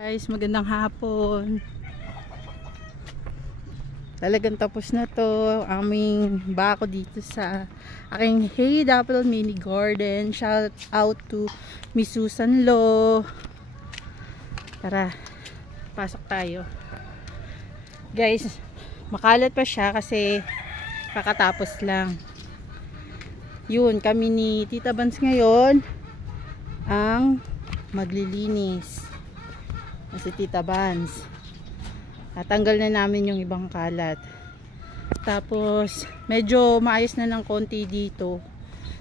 Guys, magandang hapon. Talagang tapos na to aming bako dito sa aking Hey Dapple Mini Garden. Shout out to Miss Susan Lo. Tara, pasok tayo. Guys, makalat pa siya kasi kakatapos lang. Yun, kami ni Tita Bans ngayon ang maglilinis. Si Tita Bans. Tatanggal na namin yung ibang kalat. Tapos medyo maayos na ng konti dito.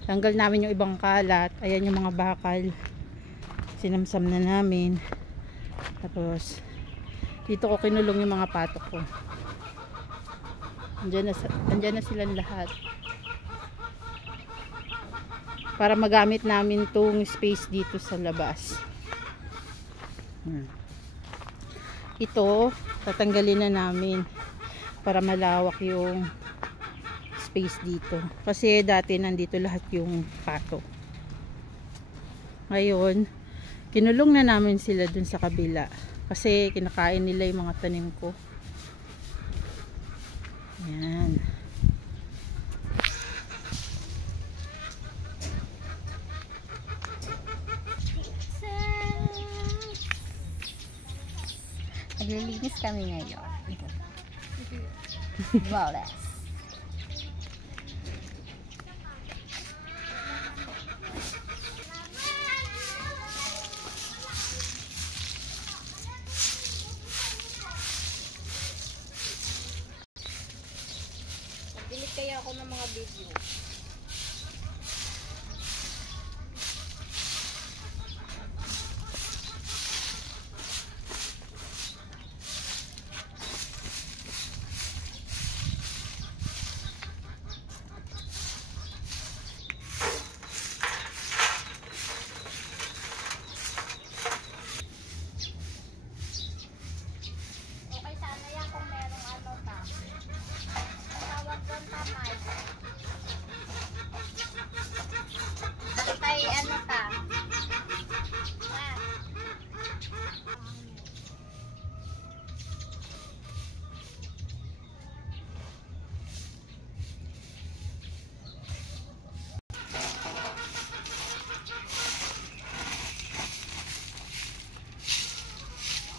Tanggal namin yung ibang kalat. Ayan yung mga bakal. Sinamsam na namin. Tapos dito ko kinulong yung mga patok ko. Andyan na silang lahat. Para magamit namin tong space dito sa labas. Ito, tatanggalin na namin para malawak yung space dito. Kasi dati nandito lahat yung pato. Ngayon, kinulong na namin sila dun sa kabila. Kasi kinakain nila yung mga tanim ko. Ayan. Naglilinis kami ngayon. Flawless. Nag-delete kaya ako ng mga video.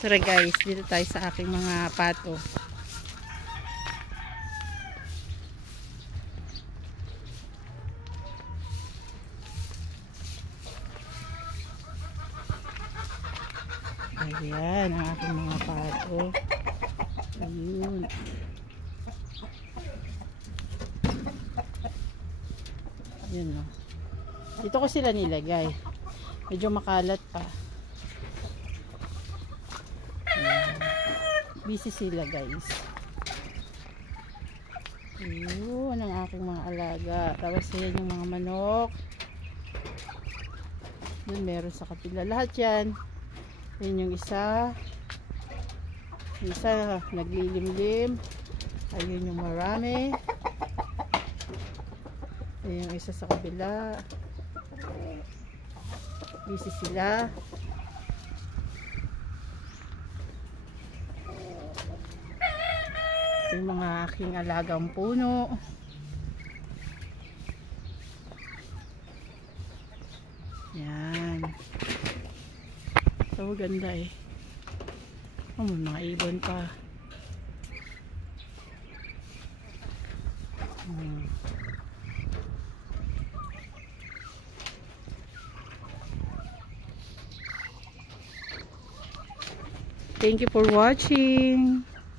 Tara guys, dito tayo sa aking mga pato. Ayan, ang aking mga pato. Ayun. Ayun o. Dito ko sila nilagay. Medyo makalat pa. Busy sila guys. Ayun ang aking mga alaga. Tapos yan yung mga manok. Yun meron sa kapila. Lahat yan. Yun yung isa. Yung isa naglilimlim. Ayun yung marami. Ayun yung isa sa kabila. Busy sila. Yung mga aking alagang puno. Yan. So ganda eh. Oh, may mga ibon pa. Thank you for watching.